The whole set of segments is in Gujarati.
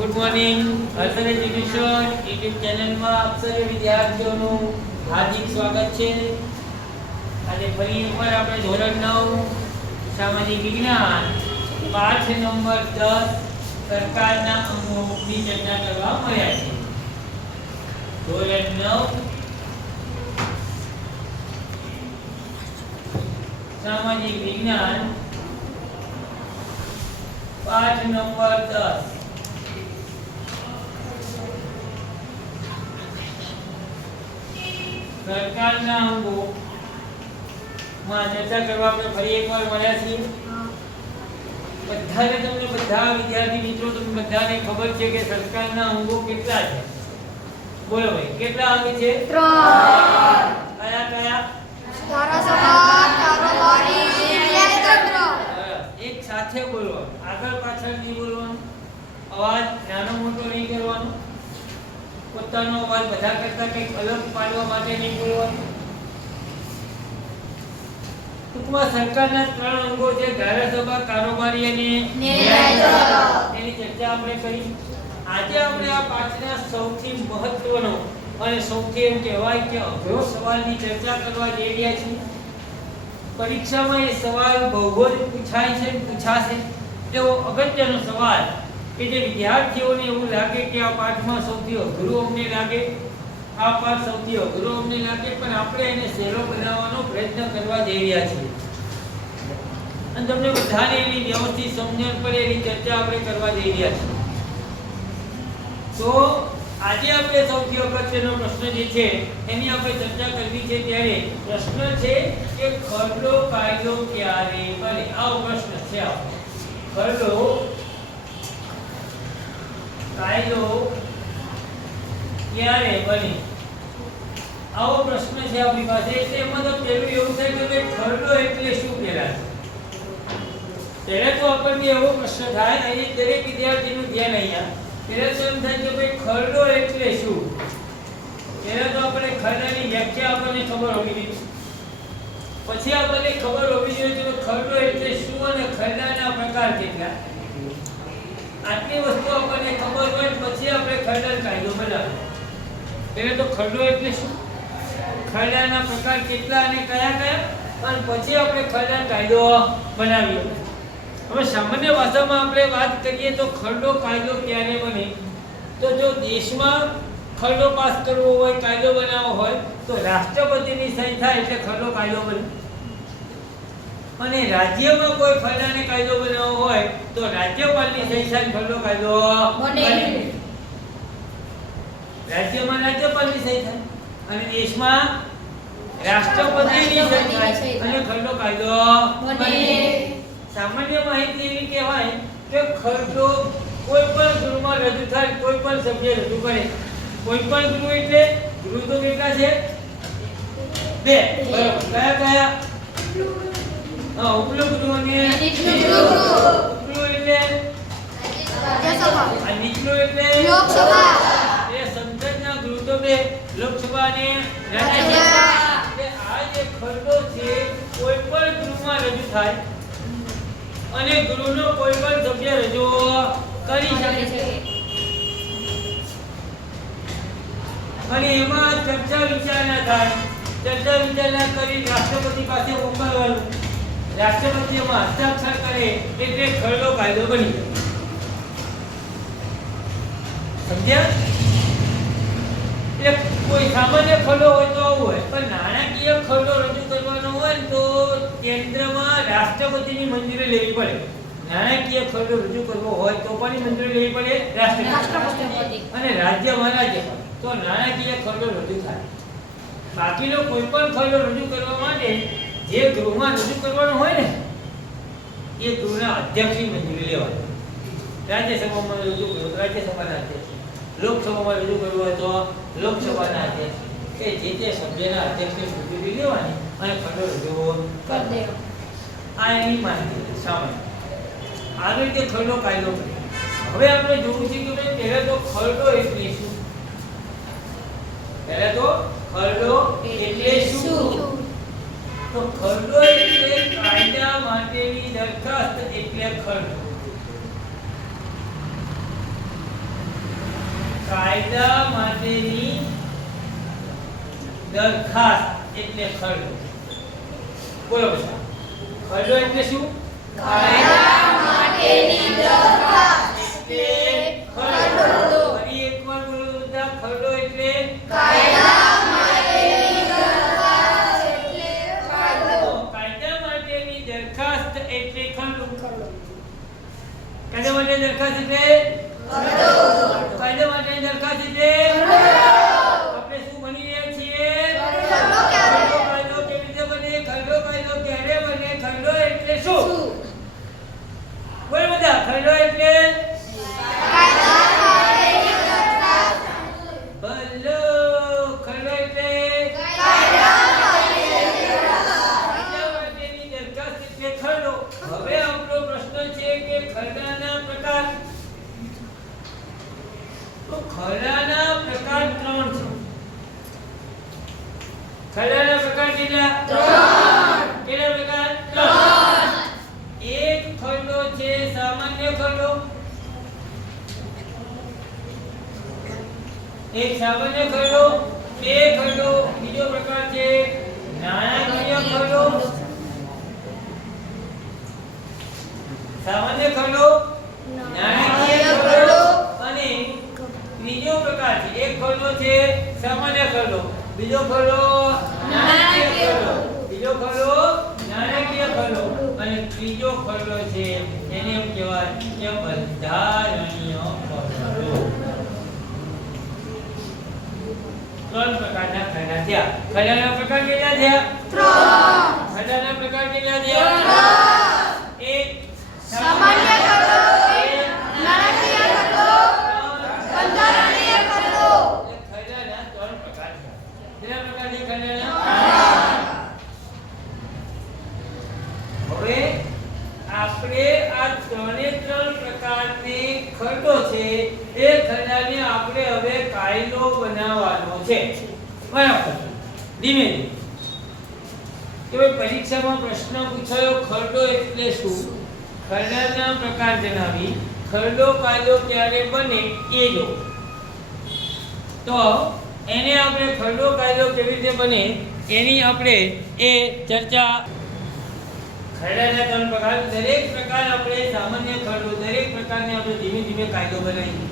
Good morning Harshad education YouTube ચેનલમાં આપ સર્વે વિદ્યાર્થીઓનું હાર્દિક સ્વાગત છે। આજે ફરી એકવાર આપણે ધોરણ 9 સામાજિક વિજ્ઞાન પાઠ નંબર 10 સરકારના અંગોની ચર્ચા કરવા મળ્યા છે। ધોરણ 9 સામાજિક વિજ્ઞાન पाठ नंबर 10 सरकारना अंगो માં ચર્ચા કરવા આપણે ફરી એકવાર મળ્યા છીએ। બધાને તમને બધા વિદ્યાર્થી મિત્રો તમને બધાને ખબર છે કે સરકારના અંગો કેટલા છે? બોલો ભાઈ, કેટલા અંગ છે? 3। કયા કયા? ધારાસભા, કારોબારી, ન્યાયતંત્ર। એક સાથે બોલો, આગળ પાછળ નહીં બોલવાનું, અવાજ નાનો મોટો નહીં કરવાનો, પોતાનો અવાજ બધા કરતા કંઈક અલગ પાડવા માટે નહીં બોલવાનું। ટૂંકમાં સરકારના 3 અંગો છે, ધારાસભા, કારોબારી અને ન્યાયતંત્ર। એની ચર્ચા આપણે કરી। આજે આપણે આ પાઠના સૌથી મહત્વનો અને સૌથી એમ કહેવાય કે અઘરો સવાલની ચર્ચા કરવા જઈ રહ્યા છીએ। પરીક્ષામાં એ સવાલ ભૌગોલિક પૂછાય છે, પૂછાશે એવો અગત્યનો સવાલ કે જે વિદ્યાર્થીઓને એવું લાગે કે આ પાઠમાં સૌથી અઘરું અમને લાગે, આ પાઠ સૌથી અઘરો અમને લાગે, પણ આપણે એને સહેલો બનાવવાનો પ્રયત્ન કરવા જઈ રહ્યા છીએ અને તમને બધાને એની વ્યવસ્થિત સમજણ પડે એની ચર્ચા આપણે કરવા જઈ રહ્યા છીએ। તો આજે આપણે સૌથી અગત્યનો પ્રશ્ન જે છે એની આપણે ચર્ચા કરવી છે। ત્યારે પ્રશ્ન છે કે ખરડો કાયદો ક્યારે બને? આવો પ્રશ્ન છે આપણો, ખરડો કાયદો ક્યારે બને? આવો પ્રશ્ન છે આપણી પાસે। એટલે એમાં તો પેલું એવું થાય કે ભાઈ ખરડો એટલે શું પહેલા? ત્યારે તો આપણને એવો પ્રશ્ન થાય, અહીં દરેક વિદ્યાર્થીનું ધ્યાન અહીંયા ત્યારે તો એમ થાય કે ભાઈ ખરડો એટલે શું? ત્યારે તો આપણે ખરડાની વ્યાખ્યા આપણને ખબર હોવી જોઈએ, પછી આપણને ખબર હોવી જોઈએ કે ખરડો એટલે શું અને ખરડાના પ્રકાર કેટલા। આટલી વસ્તુ આપણને ખબર હોય પછી આપણે ખરડાનો કાયદો બનાવીએ। ત્યારે તો ખરડો એટલે શું, ખરડાના પ્રકાર કેટલા અને કયા કયા, અને પછી આપણે ખરડાનો કાયદો બનાવીએ। હવે સામાન્ય ભાષામાં આપણે વાત કરીએ તો ખરડો કાયદો ક્યારે બને? તો જો દેશમાં ખરડો પાસ કરવો હોય, કાયદો બનાવવો હોય તો રાષ્ટ્રપતિની સહી થાય એટલે ખરડો કાયદો બને। અને રાજ્યમાં કોઈ ખરડાને કાયદો બનાવવો હોય તો રાજ્યપાલની સહી થાય ખરડો કાયદો બને। રાજ્યમાં રાજ્યપાલની સહી થાય અને દેશમાં રાષ્ટ્રપતિની સહી થાય અને ખરડો કાયદો બને। સામાન્ય માહિતી એવી કહેવાય કે ખરડો કોઈ પણ ગૃહમાં રજૂ થાય, કોઈ પણ સભ્ય રજૂ કરે। કોઈ પણ ગૃહ એટલે ગૃહ તો કેટલા છે? 2, બરાબર। કયા કયા? ઉપલું ગૃહ અને નીચલું ગૃહ। ઉપલું એટલે રાજ્યસભા અને નીચલું એટલે લોકસભા। એ સંસદના ગૃહ તો 2, લોકસભા અને રાજ્યસભા। એટલે આ જે ખરડો છે કોઈ પણ ગૃહમાં રજૂ થાય અને ગૃહનો કોઈ પણ સભ્ય રજૂ કરી શકે છે અને એમાં ચર્ચા વિચારણા થાય। ચર્ચા વિચારણા કરી રાષ્ટ્રપતિ પાસે મોકલવાનું, રાષ્ટ્રપતિ એમાં હસ્તાક્ષર કરે એટલે ખરડો કાયદો બની જાય। સમજ્યા? એટલે કોઈ સામાન્ય ખરડો હોય તો આવું હોય, પણ નાણાકીય ખરડો રજૂ કરવાનો હોય તો કેન્દ્રમાં રાષ્ટ્રપતિની મંજૂરી લેવી પડે। નાણાકીય ખરડો રજૂ કરવો હોય તો પણ મંજૂરી લેવી પડે રાષ્ટ્રપતિ અને રાજ્યમાં રાજ્યપાલ, તો નાણાકીય ખરડો રજૂ થાય। બાકીનો કોઈ પણ ખરડો રજૂ કરવા માટે જે ગૃહમાં રજૂ કરવાનો હોય ને એ ગૃહના અધ્યક્ષની મંજૂરી લેવાની। રાજ્યસભામાં રજૂ કરવો તો રાજ્યસભાના અધ્યક્ષ, લોકસભામાં રજૂ કરવું હોય તો લોકસભાના અધ્યક્ષ, એ જે તે સભ્યના અધ્યક્ષની મંજૂરી લેવાની અને ખરડો રજૂ કરી દેવાનો। આ એની માહિતી સામાન્ય। આગળ તે ખરડો કાયદો બને। હવે આપણે જોવું છે કે ભાઈ પહેલા તો ખરડો એટલે શું? પહેલા તો ખરડો એટલે શું? તો ખરડો એટલે કાયદા માટેની દરખાસ્ત એટલે ખરડો। કાયદા માટેની દરખાસ્ત એટલે ખરડો. બોલો બધા. ખરડો એટલે શું? કાયદા માટેની દરખાસ્ત એટલે ખરડો. ફરી એકવાર બોલો બધા. ખરડો એટલે કાયદા માટેની દરખાસ્ત એટલે ખરડો. કાયદા માટેની દરખાસ્ત એટલે ખરડો. કાયદા માટેની દરખાસ્ત એટલે ખરડો. કાયદા માટેની દરખાસ્ત એટલે ખરડો. આપણે શું બની રહ્યા છીએ? ખરડો ક્યારે? કાયદો કેવી રીતે બને? ખરડો કાયદો ક્યારે બને? ખરડો એટલે શું? બોલ બધા. ખરડો એટલે કાયદા માટેની દરખાસ્ત. ભલો. ખરડો એટલે કાયદા માટેની દરખાસ્ત. કાયદા માટેની દરખાસ્ત એટલે ખરડો. હવે આપણો પ્રશ્ન છે કે ખરડાના પ્રકાર. તો ખરડાના પ્રકાર 3 છે. ખરડાના પ્રકાર કેટલા? 3. કેટલા પ્રકાર? 3. એક ખરડો છે સામાન્ય ખરડો. એક સામાન્ય ખરડો. બે ખરડો. બીજો પ્રકાર છે નાણાકીય ખરડો. સામાન્ય ખરડો, નાણાકીય ખરડો અને ત્રીજો પ્રકાર છે એક ખરડો છે સામાન્ય ખરડો, બીજો ખરડો નાણાકીય ખરડો, બીજો ખરડો નાણાકીય ખરડો અને ત્રીજો ખરડો છે એને એમ કહેવાય કે બંધારણીય ખરડો. 3 પ્રકારના ખરડા થયા. ખરડાના પ્રકાર કેટલા થયા? 3. ખરડાના પ્રકાર કેટલા થયા? 3. એક સામાન્ય ખરડો, નાણાકીય ખરડો, બંધારણીય ખરડો. એટલે ખરડાના 3 પ્રકાર છે. કેટલા પ્રકાર છે ખરડાના? હવે આપણે આ 3 પ્રકારની ખરડો છે એ ખરડાને આપણે હવે કાયદો બનાવવાનો છે. બરાબર. ધીમે ધીમે કે ભાઈ પરીક્ષામાં પ્રશ્ન પૂછાયો ખરડો એટલે શું? ખરડાના પ્રકાર જણાવી ખરડો કાયદો ક્યારે બને એ જો. તો એને આપણે ખરડો કાયદો કેવી રીતે બને એની આપણે એ ચર્ચા. ખરડાના 3 પ્રકાર. દરેક પ્રકાર આપણે સામાન્ય ખરડો દરેક પ્રકારને આપણે ધીમે ધીમે કાયદો બનાવીએ.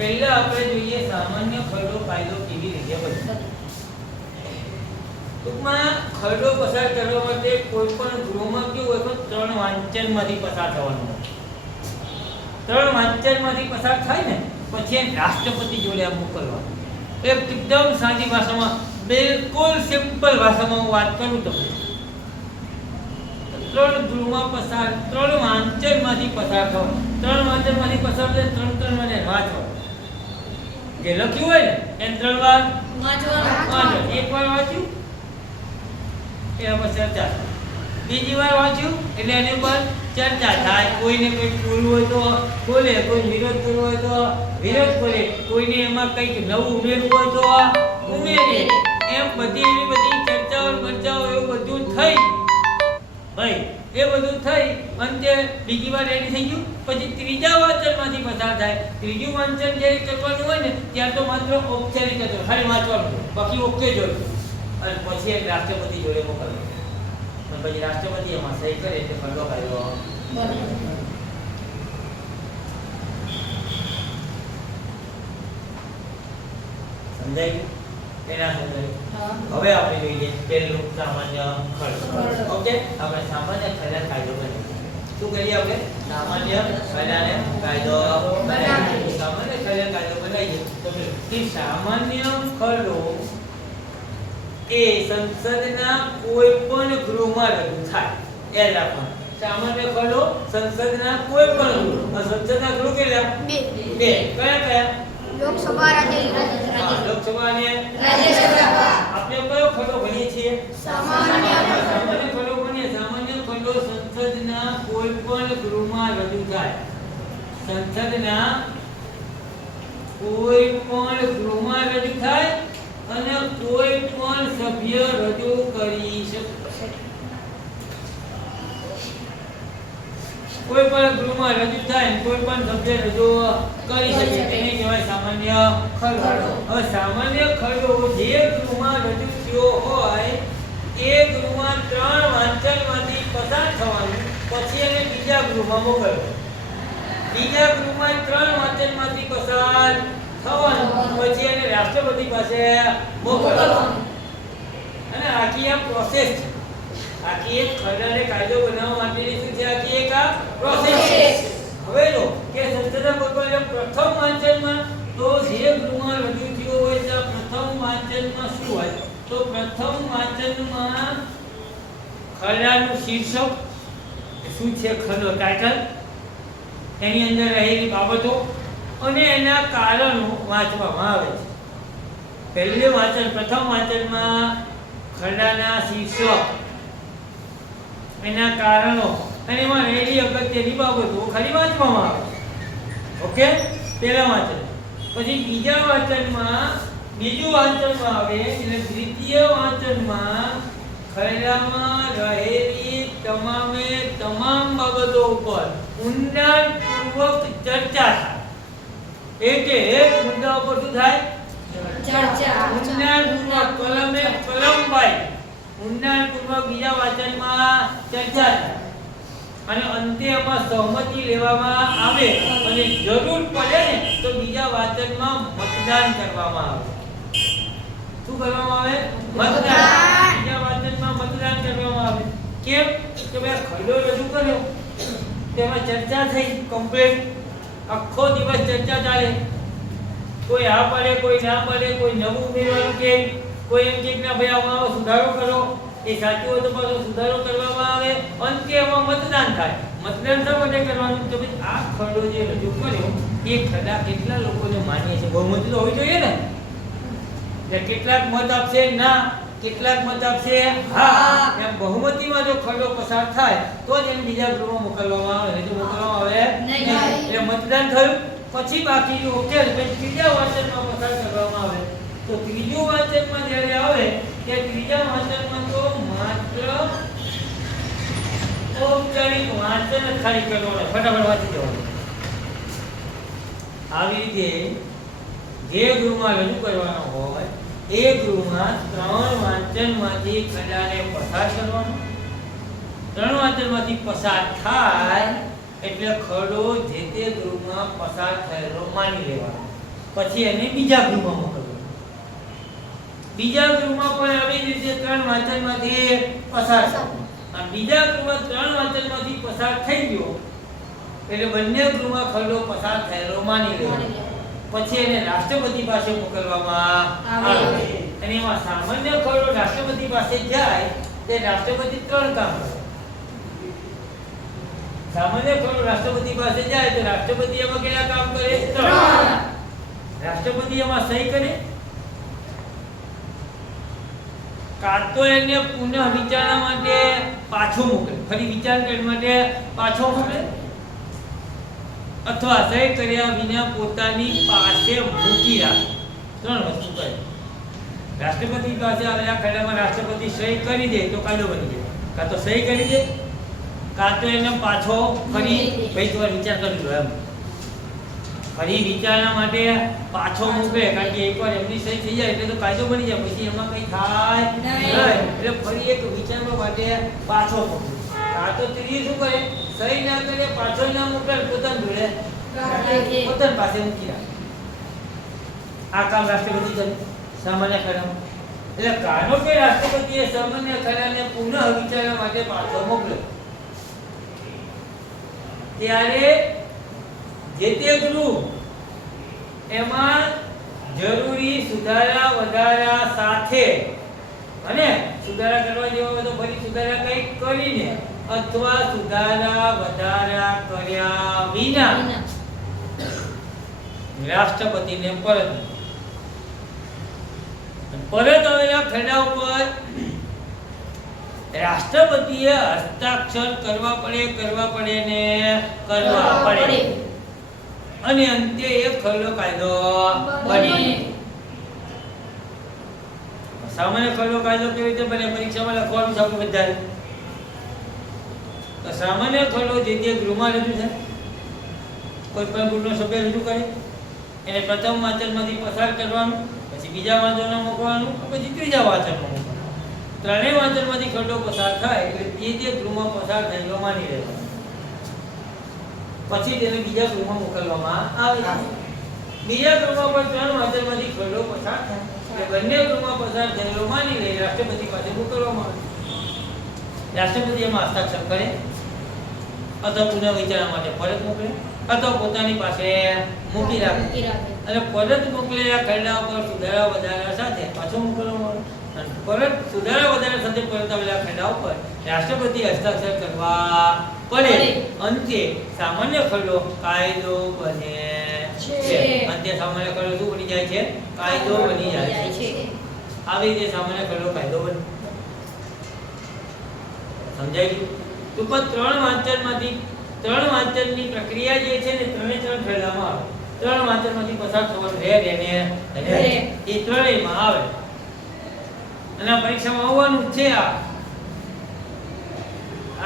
પહેલા આપણે જોઈએ સામાન્ય ખરડો કાયદો કેવી રીતે બને. ટૂંકમાં ખરડો પસાર કરવા માટે કોઈ પણ ગૃહમાં કેવું હોય તો 3 વાંચનમાંથી પસાર થવાનું હોય. 3 વાંચનમાંથી પસાર થાય ને પછી રાષ્ટ્રપતિ જોડે આ મોકલવા. એકદમ સાદી ભાષામાં બિલકુલ સિમ્પલ ભાષામાં હું વાત કરું તો 3 ગૃહમાં પસાર 3 વાંચનમાંથી પસાર થવાનું. 3 વાંચનમાંથી પસાર થાય 3 મને વાંચવા. જે લખ્યું હોય ને એમ 3 વાર વાંચવાનું. એકવાર વાંચ્યું એમાં ચર્ચા થાય. બીજી વાર વાંચ્યું એટલે એની ઉપર ચર્ચા થાય. કોઈને કંઈક બોલવું હોય તો બોલે, કોઈ વિરોધ કરવો હોય તો વિરોધ કરે, કોઈને એમાં કંઈક નવું ઉમેરવું હોય તો ઉમેરે. એમ બધી એવી બધી ચર્ચાઓ ચર્ચાઓ એવું બધું થઈ ભાઈ એ બધું થઈ અંતે બીજી વાર રેડી થઈ ગયું. પછી ત્રીજા વાંચનમાંથી પસાર થાય. ત્રીજું વાંચન જ્યારે કરવાનું હોય ને ત્યારે તો માત્ર ઔપચારિક હતું, ખાલી વાંચવાનું, બાકી ઓકે જોયું અને પછી એક રાષ્ટ્રપતિ જોડે મોકલે અને પછી રાષ્ટ્રપતિ એમાં સહી કરે એટલે ખરડો કાયદો બને. સમજાય ગયું? એના સમજાય. હવે આપણે જોઈએ પહેલું સામાન્ય ખરડો. ઓકે, આપણે સામાન્ય ખરડા કાયદો બનાવીએ. શું કરીએ આપણે? સામાન્ય ખરડાને કાયદો બનાવીએ. સામાન્ય ખરડા કાયદો બનાવીએ તો કે સામાન્ય ખરડો એ સંસદના કોઈ પણ ગૃહમાં રજૂ થાય. યાદ રાખવાનું. સામાન્ય ખરડો સંસદના કોઈ પણ ગૃહ. સંસદના ગૃહ કેટલા? 2. કયા કયા? લોકસભા, રાજ્યસભા. લોકસભા અને રાજ્યસભા. આપણે કયો ખરડો ભણીએ છીએ? સામાન્ય સામાન્ય ખરડો ભણીએ. સામાન્ય ખરડો સંસદના કોઈ પણ ગૃહમાં રજૂ થાય. સંસદના કોઈ પણ ગૃહમાં રજૂ થાય અને કોઈ પણ સભ્ય રજૂ કરી શકે. કોઈ પણ ગૃહમાં રજૂ થાય ને કોઈ પણ શબ્દ રજૂ કરી શકે તેને કહેવાય સામાન્ય ખરડો. હવે સામાન્ય ખરડો જે ગૃહમાં રજૂ થયો હોય એ ગૃહમાં 3 વાંચનમાંથી પસાર થવાનું, પછી એને બીજા ગૃહમાં મોકલવું. બીજા ગૃહમાં 3 વાંચનમાંથી પસાર થવાનું, પછી એને રાષ્ટ્રપતિ પાસે મોકલવાનું. અને આખી આ પ્રોસેસ છે. આખી એક ખરડાને કાયદો બનાવવા માટેની શું છે? આખી એક આ પ્રોસેસ. હવે જો કે સંસદના કોઈ પ્રથમ વાંચનમાં તો જે ગૃહમાં રજૂ થયો હોય તે પ્રથમ વાંચનમાં શું હોય? તો પ્રથમ વાંચનમાં ખરડાનું શીર્ષક શું છે, ખરડો ટાઇટલ, એની અંદર રહેલી બાબતો અને એના કારણો વાંચવામાં આવે છે. પહેલું વાંચન, પ્રથમ વાંચનમાં ખરડાના શીર્ષક, એના કારણો અને એમાં રહેલી અગત્યની બાબતો ખાલી વાંચવામાં આવે. ઓકે, પહેલા વાંચન. પછી બીજા વાંચનમાં બીજું વાંચનમાં આવે એટલે દ્વિતીય વાંચનમાં ખરડામાં રહેલી તમામ બાબતો ઉપર ઊંડાણપૂર્વક ચર્ચા થાય. એક મુદ્દા ઉપર શું થાય? ચર્ચા. ઊંડાણપૂર્વક કલમે કલમ બાય ઊંડાણપૂર્વક બીજા વાંચનમાં ચર્ચા થાય અને અંતે એમાં સહમતિ લેવામાં આવે અને જરૂર પડે ને તો બીજા વાંચનમાં મતદાન કરવામાં આવે. શું કરવામાં આવે? મતદાન. બીજા વાંચનમાં મતદાન કરવામાં આવે. કેમ? કે ભાઈ ખરડો રજૂ કર્યો, તેમાં ચર્ચા થઈ કમ્પ્લીટ, આખો દિવસ ચર્ચા ચાલે. કોઈ હા પડે, કોઈ ના પડે, કોઈ નવું ઉમેરવાનું કે કોઈ એમ કે ના ભાઈ આમાં સુધારો કરો, એ સાચું હોય તો પાછો સુધારો કરવામાં આવે. અંતે એમાં મતદાન થાય. મતદાન શા માટે કરવાનું? તો ભાઈ આ ખરડો જે રજૂ કર્યો એ ખરડા કેટલા લોકોને માન્ય છે? બહુમતી તો હોવી જોઈએ ને. એટલે કેટલાક મત આપશે ના, કેટલાક મત આપશે હા. એમ બહુમતીમાં જો ખરડો પસાર થાય તો જ એને બીજા ગૃહમાં મોકલવામાં આવે, નહીં તો મોકલવામાં આવે નહીં. એટલે મતદાન થયું પછી બાકી ઓકે, પછી ત્રીજા વાંચનમાં પસાર કરવામાં આવે. તો ત્રીજું વાંચનમાં જ્યારે આવે કે ત્રીજા વાંચનમાં તો માત્ર ઔપચારિક વાંચન જ ખાલી કરવાનું, ફટાફટ વાંચી જવાનું. આવી રીતે જે ગૃહમાં રજૂ કરવાનો હોય એ ગૃહમાં 3 વાંચનમાંથી ખરડાને પસાર કરવાનો. 3 વાંચનમાંથી પસાર થાય એટલે ખરડો જે તે ગૃહમાં પસાર થયેલો માની લેવાનો. પછી એને બીજા ગૃહમાં મોકલવાનો. બીજા ગૃહમાં પણ આવી રીતે 3 વાંચનમાંથી પસાર થવાનો. આ બીજા ગૃહમાં 3 વાંચનમાંથી પસાર થઈ ગયો એટલે બંને ગૃહમાં ખરડો પસાર થયેલો માની લેવાનો. પછી એને રાષ્ટ્રપતિ પાસે મોકલવામાં આવે. અને એમાં સામાન્ય ખરડો રાષ્ટ્રપતિ પાસે જાય તે રાષ્ટ્રપતિ 3 કામ કરે. સામાન્ય ખરડો રાષ્ટ્રપતિ પાસે જાય તો રાષ્ટ્રપતિ એમાં કેટલા કામ કરે? 3. રાષ્ટ્રપતિ એમાં સહી કરે, કાં તો એને પુનઃ વિચારણા માટે પાછો મોકલે, ફરી વિચાર કરવા માટે પાછો મોકલે, અથવા સહી કર્યા વિના પોતાની પાસે મૂકી રાખે. 3 વસ્તુ કરે. રાષ્ટ્રપતિ પાસે આવેલા ખરડામાં રાષ્ટ્રપતિ સહી કરી દે તો કાયદો બની જાય. કાં તો સહી કરી દે, કાં તો એને પાછો ફરી ભાઈ તમારે વિચાર કરી લો એમ ફરી વિચારણા માટે પાછો મોકલે. કારણ કે એકવાર એમની સહી થઈ જાય એટલે તો કાયદો બની જાય, પછી એમાં કંઈ થાય નહીં. એટલે ફરી એક વિચારવા માટે પાછો મોકલે. કાં તો ત્રીજી શું કરે? સહી ના કરે, પાછો ના મોકલે, પોતાની જોડે પોતાની પાસે મૂકી રાખે. આ કામ રાષ્ટ્રપતિ કરે સામાન્ય ખરડામાં. એટલે કાનો કે રાષ્ટ્રપતિએ સામાન્ય ખરડાને પુનઃ વિચારવા માટે પાછો મોકલ્યો ત્યારે જે તે ગૃહ એમાં જરૂરી સુધારા વધારા સાથે અને સુધારા કરવા જેવા હોય તો ફરી સુધારા કંઈક કરીને અથવા સુધારા વધારા કર્યા વિના રાષ્ટ્રપતિને પરત આવેલા ખરડા ઉપર રાષ્ટ્રપતિએ હસ્તાક્ષર કરવા પડે ને કરવા પડે અને અંતે એક ખરડો કાયદો બને. સામાન્ય ખરડો કાયદો કેવી રીતે બને? પરીક્ષામાં લખવાનું છે આપણે બધાએ. તો તો સામાન્ય ખરડો જે તે ગૃહમાં રજૂ થાય, કોઈ પણ ગૃહનો સભ્ય રજૂ કરે એને પ્રથમ વાંચનમાંથી પસાર કરવાનું, પછી બીજા વાંચનમાં મૂકવાનું, પછી ત્રીજા વાંચનમાં મૂકવાનું. ત્રણેય વાંચનમાંથી ખરડો પસાર થાય એટલે જે ગૃહમાં પસાર થયેલો માની લેવાનો, પછી તેને બીજા ગૃહમાં મોકલવામાં આવે છે. બીજા ગૃહમાં પણ ત્રણ વાંચનમાંથી ખરડો પસાર થાય એટલે બંને ગૃહમાં પસાર થયેલો માની લઈ રાષ્ટ્રપતિ પાસે મોકલવામાં આવે. રાષ્ટ્રપતિ એમાં હસ્તાક્ષર કરે અથવા પુનઃ વિચારણા માટે પરત મોકલે અથવા પોતાની પાસે મૂકી રાખે અને પરત મોકલેલા ખરડા પર સુધારા વધારા સાથે પાછો મોકલવામાં આવે. અને પરત સુધારા વધારા સાથે પરત આવેલા ખરડા ઉપર રાષ્ટ્રપતિ હસ્તાક્ષર કરવા પડે. અંતે સામાન્ય ખરડો કાયદો બને છે. અંતે સામાન્ય ખરડો શું બની જાય છે? કાયદો બની જાય છે. આવી રીતે સામાન્ય ખરડો કાયદો બને. સમજાય ગયું? ટૂંકમાં ત્રણ વાંચનની પ્રક્રિયા જે છે ને ત્રણે ત્રણ ખરડામાં આવે. ત્રણ વાંચનમાંથી પસાર થવાનું રહે એ ત્રણેયમાં આવે અને પરીક્ષામાં આવવાનું છે.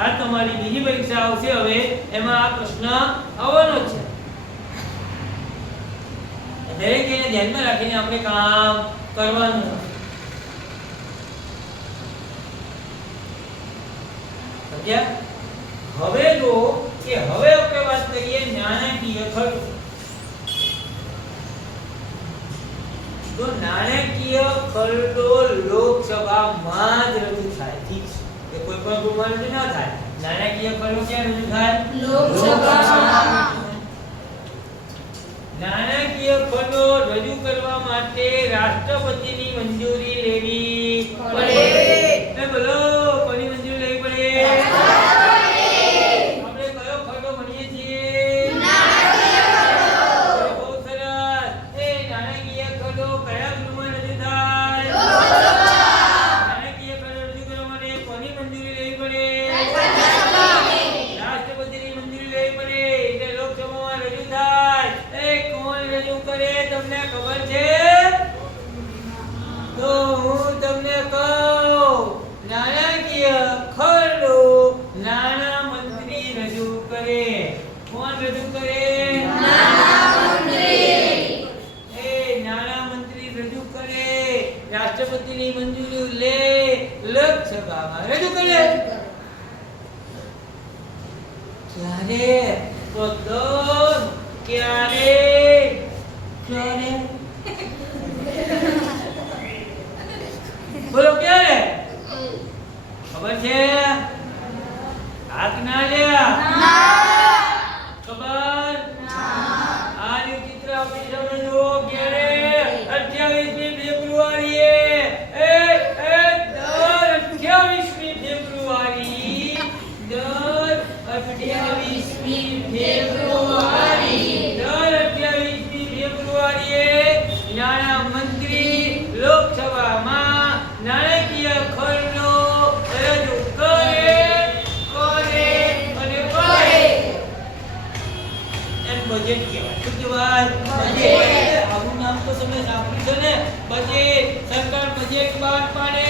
આ તમારી બીજી પરીક્ષા આવશે હવે, એમાં આ પ્રશ્ન આવવાનો છે. દરેક એને ધ્યાનમાં રાખીને આપણે કામ કરવાનું. સમજ્યા? હવે જો કે હવે આપણે વાત કરીએ નાણાકીય ખર્ચ. તો નાણાકીય ખર્ચો લોકસભામાં જ રજૂ થાય. ઠીક છે, કોઈ પણ ગૃહમાં રજૂ ના થાય. નાણાકીય ખર્ચો ક્યાં રજૂ થાય? લોકસભામાં. નાણાકીય ખર્ચો રજૂ કરવા માટે રાષ્ટ્રપતિની મંજૂરી લેવી પડે. બોલો, કોની મંજૂરી લેવી પડે? આપણે કયો ખર્ચો ભણીએ છીએ? નાણાકીય ખર્ચો. બહુ સરસ. એ નાણાકીય ખર્ચો કયા ગૃહમાં રજૂ થાય? લોકસભા. નાણાકીય ખર્ચો રજૂ કરવા માટે કોની મંજૂરી લેવી પડે? રાષ્ટ્રપતિની મંજૂરી લેવી પડે. એટલે લોકસભામાં રજૂ થાય. એ કોણ રજૂ કરે તમને ખબર છે? તો હું તમને કહું, નાણાકીય ખરડો નાણાં મંત્રી રજૂ કરે. કોણ રજૂ કરે? નાણાં મંત્રી. એ નાણાં મંત્રી રજૂ કરે, રાષ્ટ્રપતિની મંજૂરી લે, લોકસભામાં રજૂ કરે. ક્યારે? તો ક્યારે બોલો, ક્યારે? ખબર છે? હાથ ના લ્યા. ખબર? આ જે ચિત્ર આપણી સામે જુઓ. ક્યારે? 28મી ફેબ્રુઆરીએ. દર 28મી ફેબ્રુઆરી. દર 28મી ફેબ્રુઆરી. દર 28મી ફેબ્રુઆરીએ નાણાં મંત્રી લોકસભામાં નાણાકીય ખરડો રજૂ કરે અને એમ બજેટ કહેવાય. શું કહેવાય? બજેટ. આનું નામ તો તમે સાંભળ્યું છે ને, બજેટ. સરકાર બજેટ બહાર પાડે.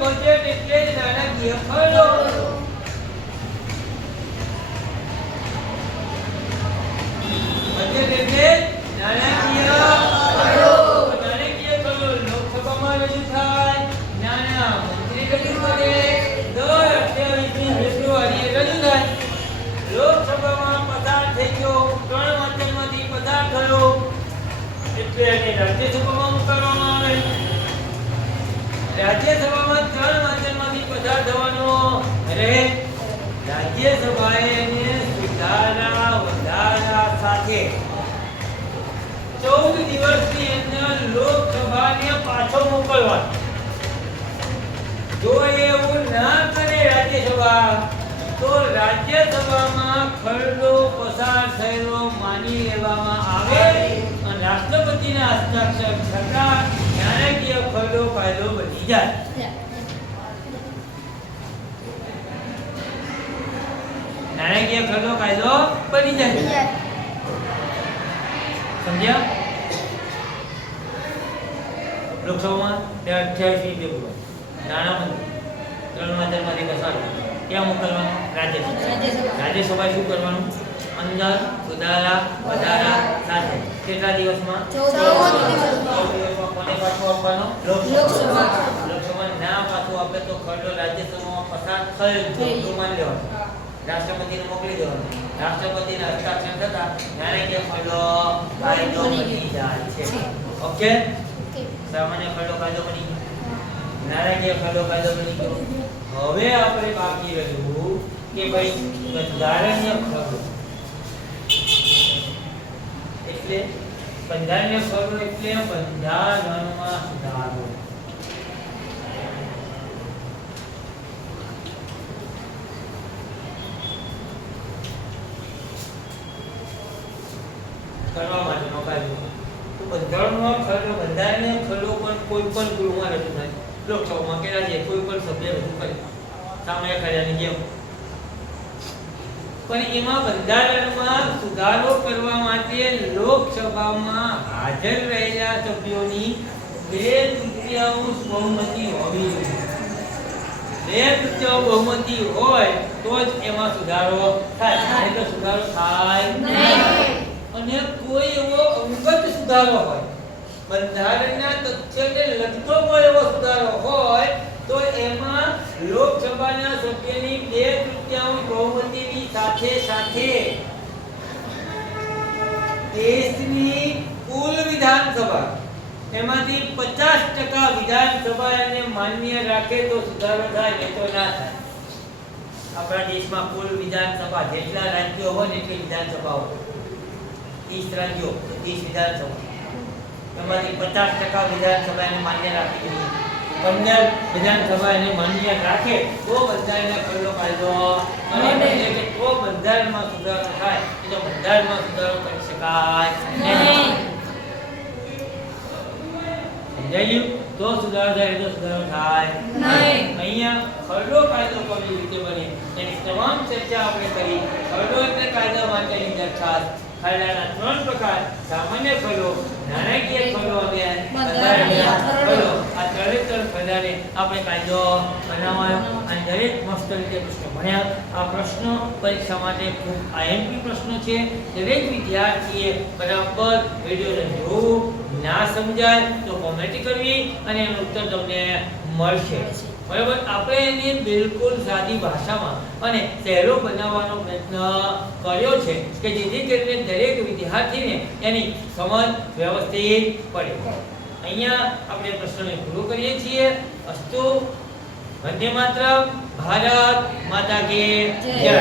બજેટ એટલે જ નાણાકીય ખરડો. બજેટ એટલે નાણાકીય ખરડો. નાણાકીય ખરડો લોકસભામાં રજૂ થાય, નાણાં મંત્રી રજૂ કરે, દર 28મી ફેબ્રુઆરીએ રજૂ થાય. લોકસભામાં પસાર થઈ ગયો, ત્રણ વાંચનમાંથી પસાર થયો એટલે એને રાજ્યસભામાં મોકલવામાં આવે. રાજ્યસભામાં ત્રણ વાંચનમાંથી પસાર થવાનો રહે. રાજ્યસભાએ એને સુધારા વધારા સાથે 14 દિવસની અંદર લોકસભાને પાછો મોકલવાનો. જો એવું ના કરે રાજ્યસભા, તો રાજ્યસભામાં ખરડો પસાર થયેલો માની લેવામાં આવે અને રાષ્ટ્રપતિના હસ્તાક્ષર થતાં નાણાકીય ખરડો કાયદો બની જાય. નાણાકીય ખરડો કાયદો બની જાય. સમજ્યા? લોકસભામાં 28મી ફેબ્રુઆરી નાણામંત્રી ત્રણ વાંચનમાંથી પસાર ક્યાં મોકલવાનું? રાજ્યસભા. રાજ્યસભા શું કરવાનું? અંદર સુધારા વધારા સાથે કેટલા દિવસમાં? 14 દિવસમાં. કોને પાછું આપવાનું? લોકસભા. લોકસભા ના પાછું આપે તો ખરડો રાજ્યસભામાં પસાર થયેલ છે એવું માની લેવાનું. રાષ્ટ્રપતિને મોકલી દેવાનું. રાષ્ટ્રપતિના હસ્તાક્ષર થતા નાણાકીય ખરડો કાયદો બની જાય છે. ઓકે, સામાન્ય ખરડો કાયદો બની ગયો, નાણાકીય ખરડો કાયદો બની ગયો. હવે આપણે બાકી રહ્યું કે ભાઈ બંધારણીય ખરડો. એટલે બંધારણીય ખરડો એટલે બંધારણમાં સુધારો. કરવા માટેનો કાયદો. તો બંધારણનો ખરડો, બંધારણીય ખરડો પણ કોઈ પણ ગૃહમાં રજૂ થાય. લોકસભામાં કે રાજ્ય કોઈ પણ સભ્ય રજૂ કરે સામાન્ય ખરડાની જેમ. પણ એમાં બંધારણમાં સુધારો કરવા માટે લોકસભામાં હાજર રહેલા સભ્યોની 2/3 બહુમતી હોવી જોઈએ. 2/3 બહુમતી હોય તો જ એમાં સુધારો થાય, નહીં તો સુધારો થાય નહીં. અને કોઈ એવો અંગત સુધારો હોય, બંધારણના તથ્યને લગતો કોઈ એવો સુધારો હોય તો એમાં લોકસભાના સભ્યની 2/3 બહુમતીની સાથે સાથે દેશની કુલ વિધાનસભા એમાંથી 50% વિધાનસભા એને માન્ય રાખે તો સુધારો થાય, નહીં તો ના થાય. આપણા દેશમાં કુલ વિધાનસભા જેટલા રાજ્યો હોય એટલી વિધાનસભા હોય. 30 રાજ્યો, 30 વિધાનસભા, એમાંથી 50% વિધાનસભા એને માન્ય રાખી જોઈએ. 15 વિધાનસભા એને માન્ય રાખે તો બંધારણીય ખરડો કાયદો અને એટલે કે તો બંધારણમાં સુધારો થાય. તો બંધારણમાં સુધારો કરી શકાય નહીં. સમજાયું? તો સુધારો થાય તો સુધારો થાય નહીં. અહીંયા ખરડો કાયદો કેવી રીતે બને એની તમામ ચર્ચા આપણે કરી. ખરડો એટલે કાયદા માટેની દરખાસ્ત. ખરડાના 3 પ્રકાર: સામાન્ય ખરડો, નાણાકીય ખરડો અને બંધારણીય ખરડો. આ 3 ખરડાને આપણે કાયદો બનાવાયો અને દરેક મસ્ત રીતે પ્રશ્નો ભણ્યા. આ પ્રશ્નો પરીક્ષા માટે ખૂબ આઈએમપી પ્રશ્નો છે. દરેક વિદ્યાર્થીએ બરાબર વિડિયોને જોવું. ના સમજાય તો કોમેન્ટ કરવી અને એનો ઉત્તર તમને મળશે. બરાબર, આપણે એને બિલકુલ સાદી ભાષામાં અને સહેલો બનાવવાનો પ્રયત્ન કર્યો છે કે જેથી કરીને દરેક વિદ્યાર્થીને એની સમજ વ્યવસ્થિત પડે. અહીંયા આપણે પ્રશ્નને પૂરો કરીએ છીએ. અસ્તુ, વંદે માતરમ, ભારત માતા કી જય.